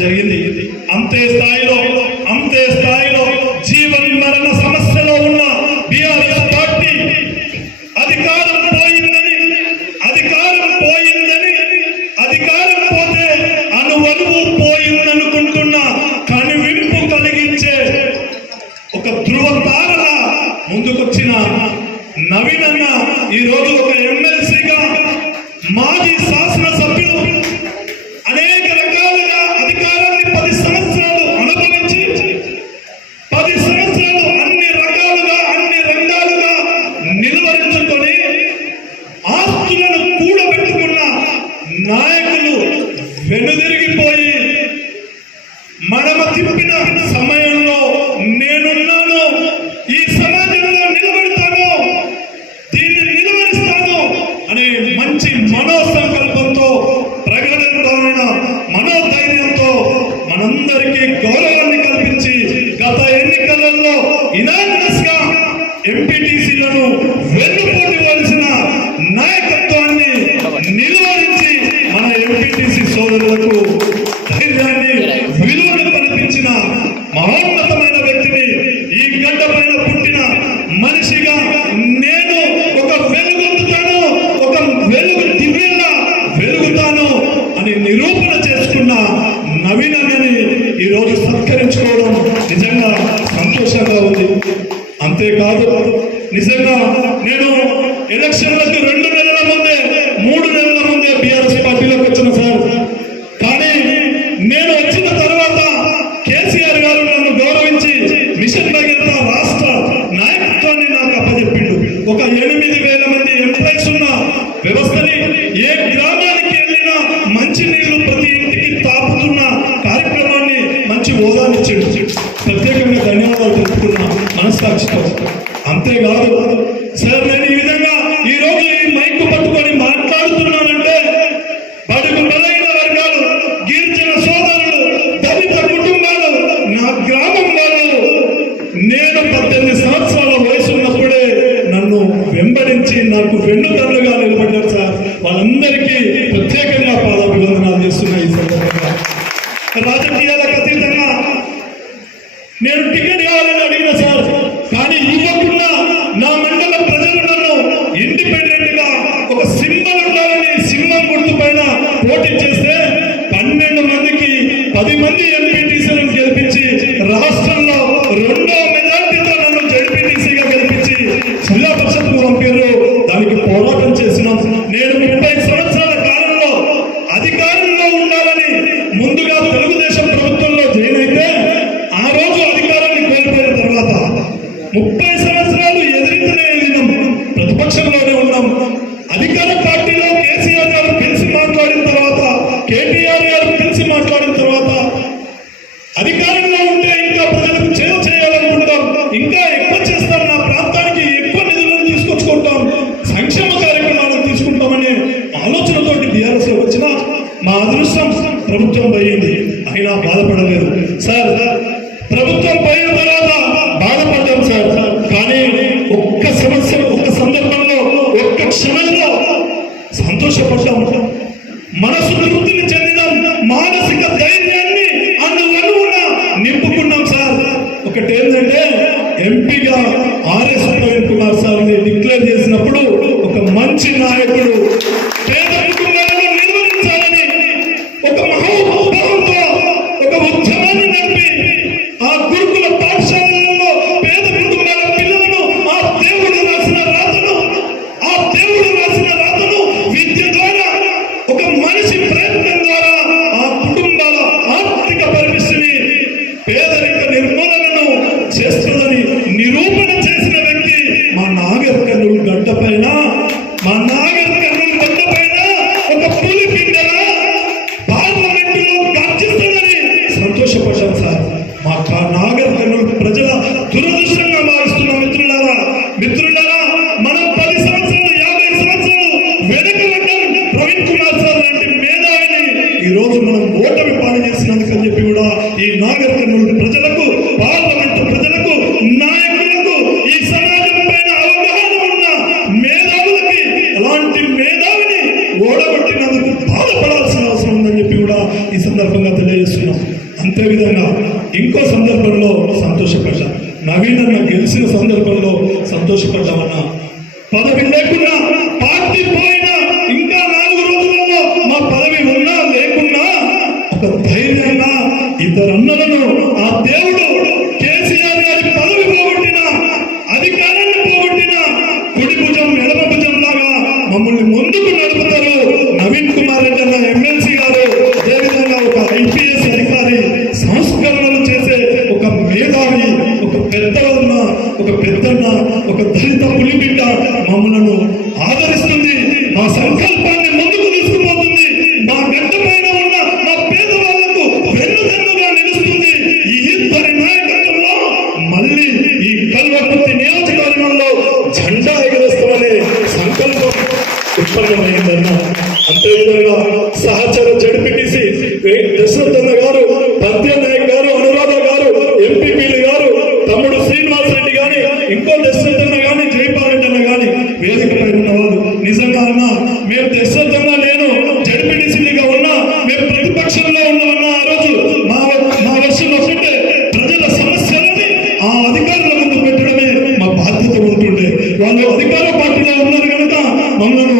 జరిగింది. అంతే స్థాయిలో అంతే స్థాయిలో జీవన మరణ సమస్యలో ఉన్న బీఆర్ఎస్ పార్టీ అధికారం పోయిందని అధికారం పోయిందని అధికారం పోతే అనువనువు పోయిందనుకుంటున్న కనివింపు కలిగించే ఒక ధృవతారణ ముందుకొచ్చిన నవీన్ అన్న ఈరోజు ఒక ఎమ్మెల్సీగా మాజీ శాసనసభ్యులు ఈరోజు సత్కరించుకోవడం నిజంగా సంతోషంగా ఉంది. అంతేకాదు నిజంగా இன்னைக்கு తెలుగుదేశం ప్రభుత్వంలో జాయిన్ అయితే ఆ రోజు అధికారాన్ని కోల్పోయిన తర్వాత ముప్పై ప్రభుత్వం పోయింది. అయినా బాధపడలేదు. సార్ ప్రభుత్వం పోయిన తర్వాత బాధపడ్డాం సార్. కానీ ఒక్క సమస్య ఒక్క సందర్భంలో ఒక్క క్షణంలో సంతోషపడ్డాం. మనసు తృప్తిని చెందినాం. మానసిక ధైర్యాన్ని అందువల్ల నింపుకున్నాం సార్. ఒకటేంటంటే ఎంపీగా ఆర్ఎస్ ప్రవీణ్ కుమార్ సార్ సంతోషపడ్డాం సార్ మా కా- నాగర్ కర్నూలు ప్రజల దురదృష్టంగా భావిస్తున్న మిత్రులారా మిత్రులారా మనం పది సంవత్సరాలు యాభై సంవత్సరాలు వెనక ప్రవీణ్ కుమార్ సార్ లాంటి మేధావిని ఈ రోజు మనం ఓటమి పాలు చేసినందుకు అని చెప్పి కూడా ఈ నాగర్ కర్నూలు ప్రజలకు పార్లమెంటు ప్రజలకు నాయకులకు ఈ సమాజం పైన అవగాహన ఉన్న మేధావులకి అలాంటి మేధావిని ఓడగొట్టినందుకు బాధపడాల్సిన అవసరం ఉందని చెప్పి కూడా ఈ సందర్భంగా తెలియజేస్తున్నాం. అంతే విధంగా ఇంకో సందర్భంలో సంతోషపడ్డా. నవీన్ అన్న గెలిచిన సందర్భంలో సంతోషపడ్డామన్నా. పదవి లేకున్నా పార్టీ పోయినా ఇంకా నాలుగు రోజులలో మా పదవి ఉన్నా లేకున్నా ఒక ధైర్యంగా ఇద్దరు అన్నలను దళిత పులిబిడ్డ మమ్మలను ఆదరిస్తుంది మా సంకల్పాన్ని ముందుకు తీసుకుపోతుంది మా గడ్డ పైన ఉన్న మా పేదవాళ్ళకు వెన్నుదన్నుగా నిలుస్తుంది. ఈ ఇద్దరి నాయకత్వంలో మళ్ళీ ఈ కల్వకుర్తి నియోజకవర్గంలో జెండా ఎగరేస్తామనే సంకల్పం ఉత్పన్నమైందన్న అంతేవిధంగా సహచర జడిపిటిసి దశరథన్న గారు కనుక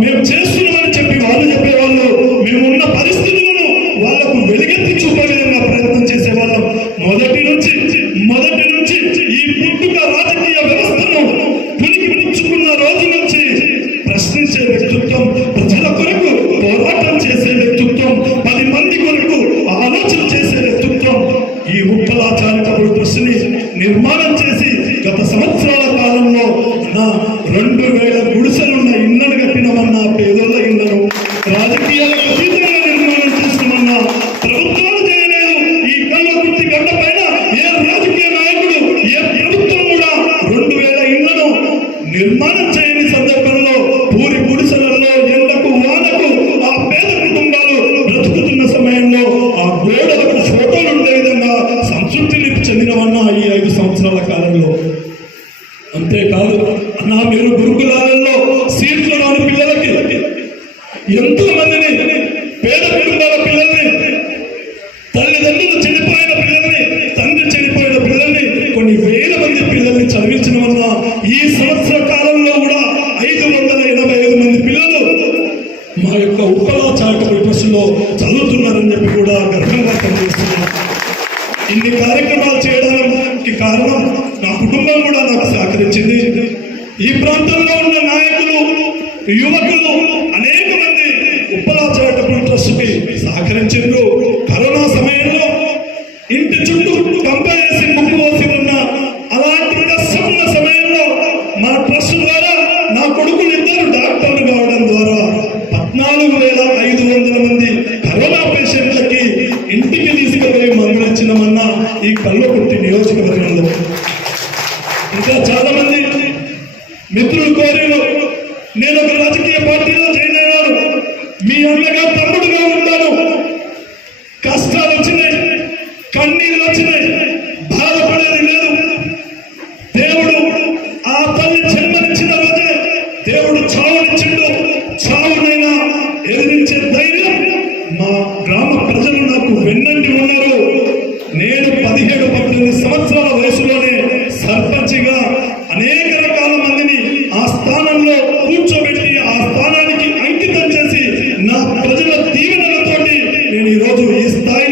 మేము చేస్తున్నామని చెప్పి వాళ్ళు చెప్పేవాళ్ళు. మేమున్న పరిస్థితులను వాళ్ళకు వెలుగెత్తి చూపే విధంగా ప్రయత్నం చేసేవాళ్ళం. మొదటి నుంచి మొదటి నుంచి ఈ పుట్టుక రాజకీయ వ్యవస్థను పులికి పుచ్చుకున్న రోజు నుంచి ప్రశ్నించే వ్యక్తిత్వం ప్రజల కొరకు పోరాటం చేసే వ్యక్తిత్వం పది మంది కొరకు ఆలోచన చేసే వ్యక్తిత్వం ఈ ఉప్పలా చారిటబుల్ నిర్మాణం చేసి గత సంవత్సరాల కాలంలో నా రెండు వేల నిర్మాణం ఈ ప్రాంతంలో ఉన్న నాయకులు యువకులు అనేక మంది ఉప్పలా చారిటబుల్ ట్రస్ట్కి సహకరించారు కరోనా సమయంలో ఇంటి చుట్టూ కంపేసి ముక్కు పోసి ఉన్న అలాంటి ఉన్న సమయంలో మన ట్రస్ట్ ద్వారా నా కొడుకులు ఇద్దరు డాక్టర్లు కావడం ద్వారా పద్నాలుగు వేల ఐదు వందల మంది కరోనా పేషెంట్లకి ఇంటికి తీసుకుపోయి మందులు ఇచ్చినామన్న ఈ కల్వకుర్తి నియోజకవర్గంలో. ఈరోజు ఈ స్థాయి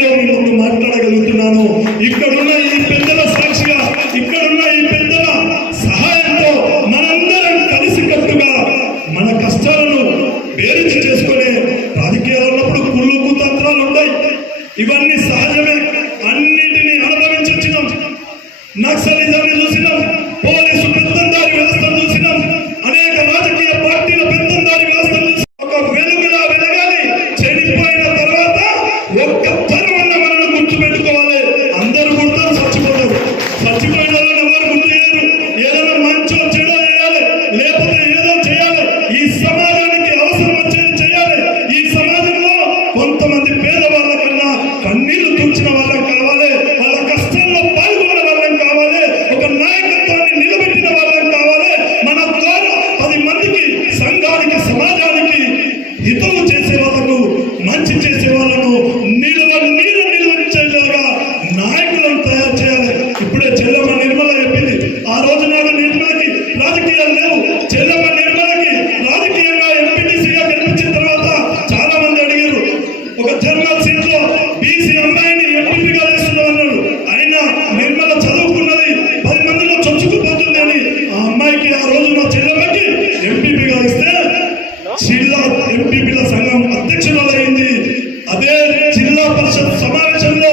పరిషత్ సమావేశంలో